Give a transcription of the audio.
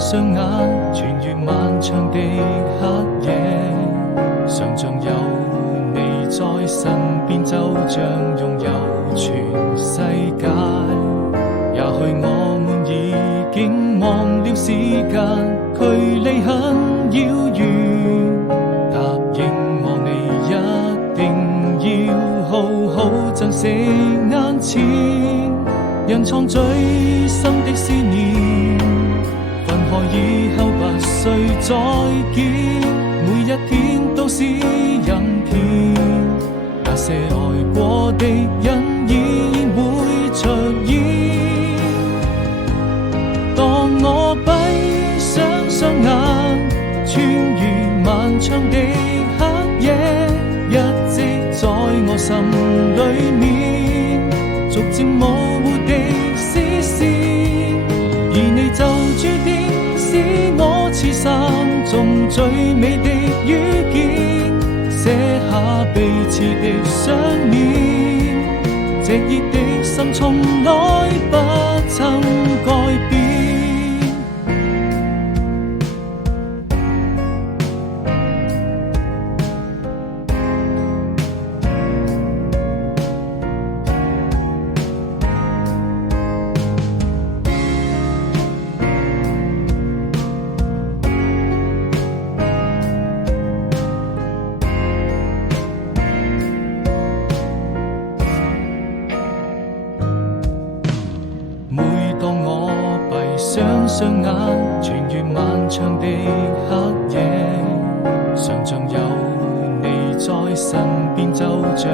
雙眼，穿越漫長的黑夜，想像有你在身邊，就像擁有全世界。也許我們已經忘了時間，距離很遙遠。答應我，你一定要好好珍惜眼前，人藏最深的思念。分開以後不需再見，每一天都是陰天。那些愛過的人依然會出現。當我閉上雙眼，穿越漫長的黑夜，一直在我心裏面，逐漸模糊的視線，而你就注定是我此生中最美的遇見，寫下彼此的想念，這熱的心從來不曾改變。雙眼穿越漫長的黑夜，想像有你在身邊，就像